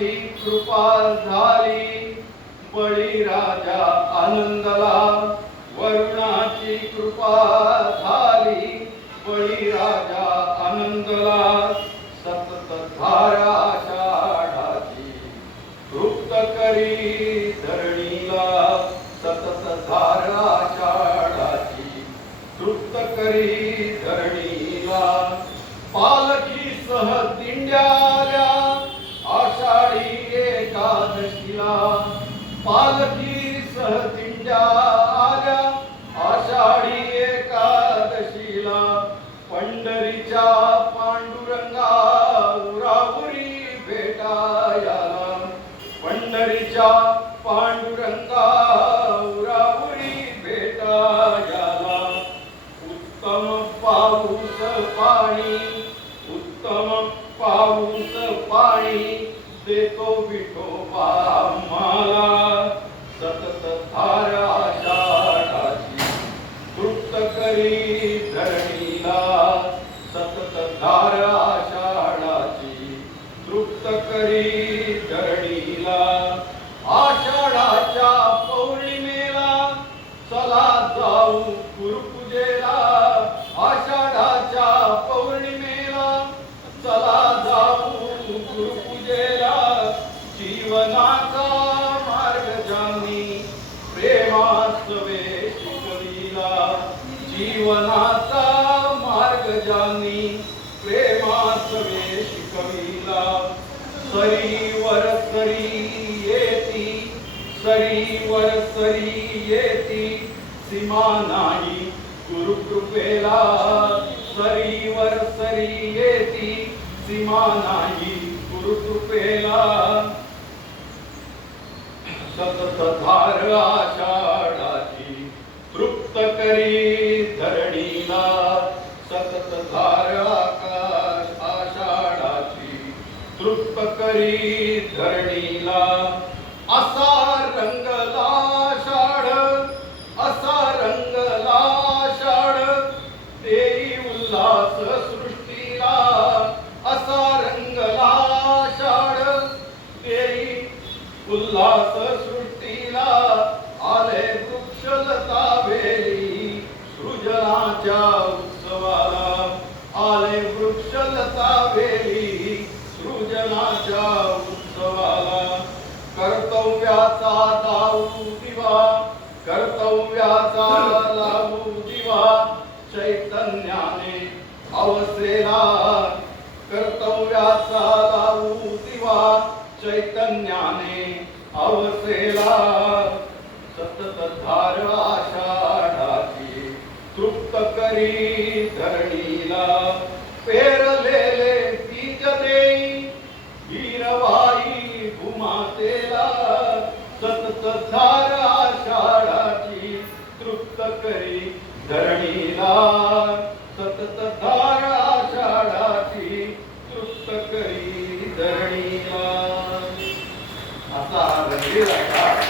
तुझी कृपा झाली. बळीराजा आनंदला. वरुणाची कृपा झाली. बळीराजा आनंदला. सतत धारा आषाढाची तृप्त करी धरणीला. सतत धारा आषाढाची तृप्त करी धरणीला. पालखी सह दिंड्याल्या एकादशीला पालखी सहतिंजा आल्या. आषाढी एकादशीला पंढरीच्या पांडुरंगा उरावरी भेटायाला. पंढरीच्या पांडुरंगा उरावरी भेटायाला. उत्तम पाऊस पाणी उत्तम पाऊस पाणी. देतो विठोबा मला सतत धारा आषाढाची तृप्त करी धरणीला सतत धारा आषाढाची तृप्त करी धरणीला आषाढाच्या पौर्णिमेला चला जाऊ जीवनाचा मार्ग ज्यांनी प्रेमात शिकविला जीवनाचा मार्ग ज्यांनी प्रेमात शिकविला सरीवर सरी येती सरीवर सरी येती. सीमा नाही गुरुकृपेला. सरीवर सरी येती सीमा नाही गुरुकृपेला. सतत धार आषाढाची तृप्त करी धरणीला. सतत धार आकाश आषाढाची तृप्त करी धरणीला. असा रंगला आषाढ असा रंगला आषाढ देई उल्हास सृष्टीला. चैतन्याने अवसेला कर्तव्याचा लावू दिवा. चैतन्याने अवसेला सतत धार आषाढाची तृप्त करी. be like, all right.